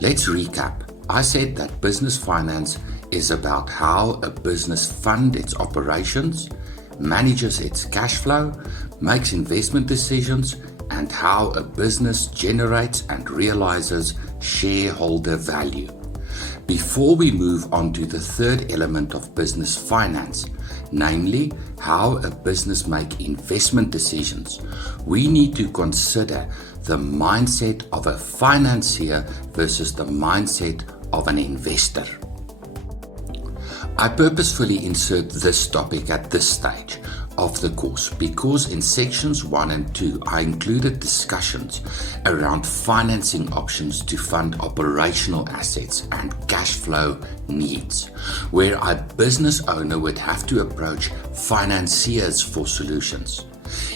Let's recap. I said that business finance is about how a business funds its operations, manages its cash flow, makes investment decisions, and how a business generates and realizes shareholder value. Before we move on to the third element of business finance, namely how a business makes investment decisions, we need to consider the mindset of a financier versus the mindset of an investor. I purposefully insert this topic at this stage of the course because in sections 1 and 2 I included discussions around financing options to fund operational assets and cash flow needs, where a business owner would have to approach financiers for solutions.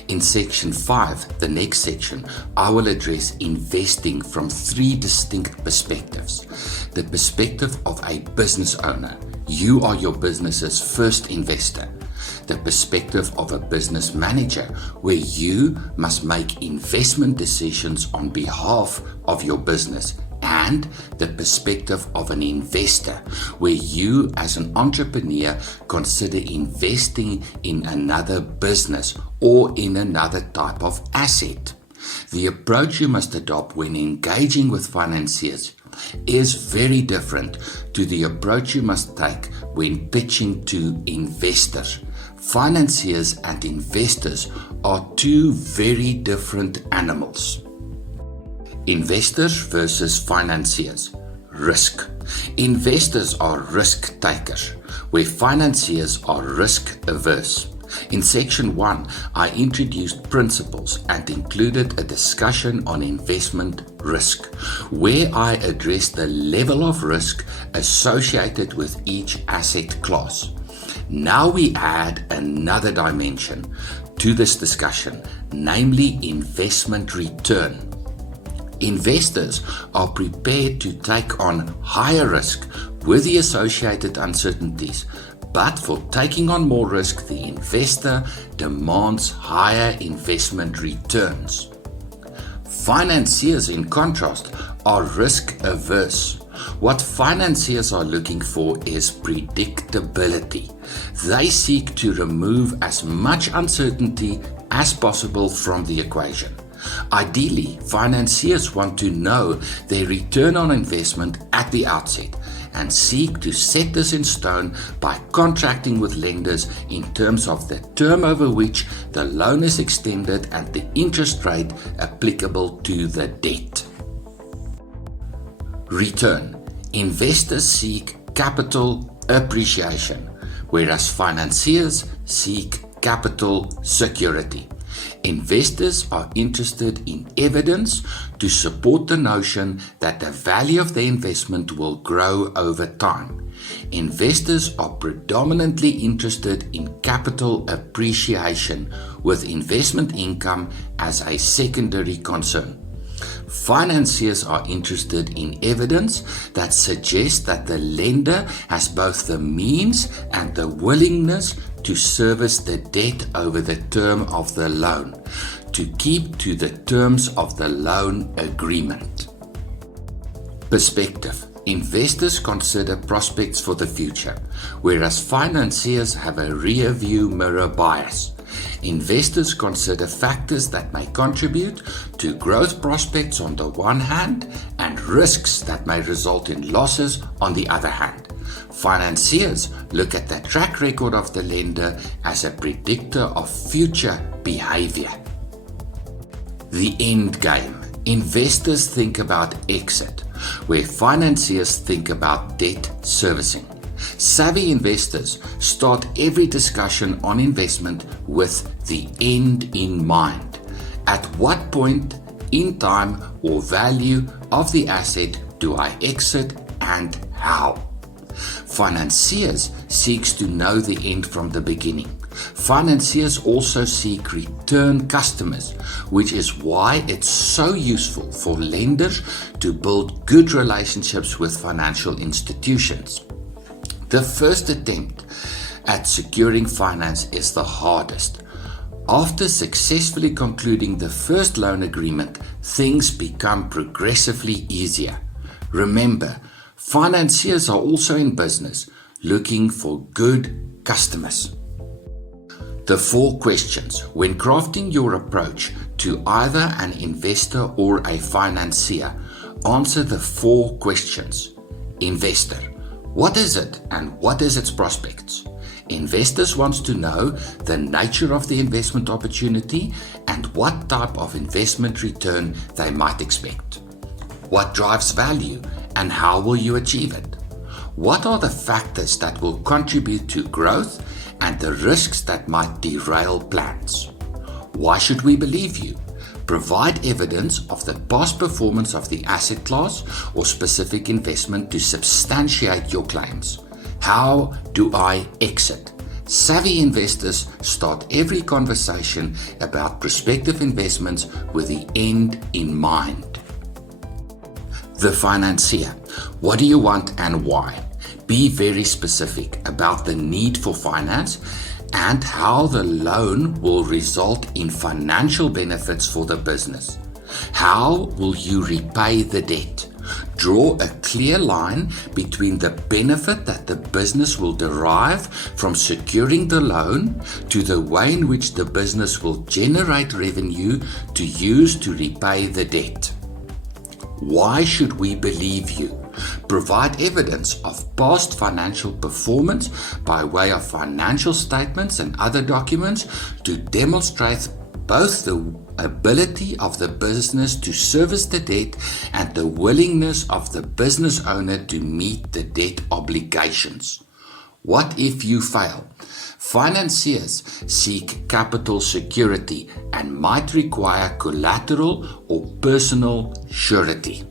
In section 5, the next section, I will address investing from 3 distinct perspectives. The perspective of a business owner. You are your business's first investor. The perspective of a business manager, where you must make investment decisions on behalf of your business, and the perspective of an investor, where you as an entrepreneur consider investing in another business or in another type of asset. The approach you must adopt when engaging with financiers is very different to the approach you must take when pitching to investors. Financiers and investors are 2 very different animals. Investors versus financiers. Risk. Investors are risk takers, where financiers are risk averse. In section 1, I introduced principles and included a discussion on investment risk, where I addressed the level of risk associated with each asset class. Now we add another dimension to this discussion, namely investment return. Investors are prepared to take on higher risk with the associated uncertainties, but for taking on more risk, the investor demands higher investment returns. Financiers, in contrast, are risk averse. What financiers are looking for is predictability. They seek to remove as much uncertainty as possible from the equation. Ideally, financiers want to know their return on investment at the outset and seek to set this in stone by contracting with lenders in terms of the term over which the loan is extended and the interest rate applicable to the debt. Return. Investors seek capital appreciation, whereas financiers seek capital security. Investors are interested in evidence to support the notion that the value of the investment will grow over time. Investors are predominantly interested in capital appreciation, with investment income as a secondary concern. Financiers are interested in evidence that suggests that the lender has both the means and the willingness to service the debt over the term of the loan, to keep to the terms of the loan agreement. Perspective. Investors consider prospects for the future, whereas financiers have a rear-view mirror bias. Investors consider factors that may contribute to growth prospects on the one hand and risks that may result in losses on the other hand. Financiers look at the track record of the lender as a predictor of future behavior. The end game. Investors think about exit, where financiers think about debt servicing. Savvy investors start every discussion on investment with the end in mind. At what point in time or value of the asset do I exit and how? Financiers seeks to know the end from the beginning. Financiers also seek return customers, which is why it's so useful for lenders to build good relationships with financial institutions. The first attempt at securing finance is the hardest. After successfully concluding the first loan agreement, things become progressively easier. Remember, financiers are also in business looking for good customers. The 4 questions when crafting your approach to either an investor or a financier. Answer the 4 questions. Investor, what is it and what is its prospects? Investors want to know the nature of the investment opportunity and what type of investment return they might expect. What drives value and how will you achieve it? What are the factors that will contribute to growth and the risks that might derail plans? Why should we believe you? Provide evidence of the past performance of the asset class or specific investment to substantiate your claims. How do I exit? Savvy investors start every conversation about prospective investments with the end in mind. The financier. What do you want and why? Be very specific about the need for finance and how the loan will result in financial benefits for the business. How will you repay the debt? Draw a clear line between the benefit that the business will derive from securing the loan to the way in which the business will generate revenue to use to repay the debt. Why should we believe you? Provide evidence of past financial performance by way of financial statements and other documents to demonstrate both the ability of the business to service the debt and the willingness of the business owner to meet the debt obligations. What if you fail? Financiers seek capital security and might require collateral or personal surety.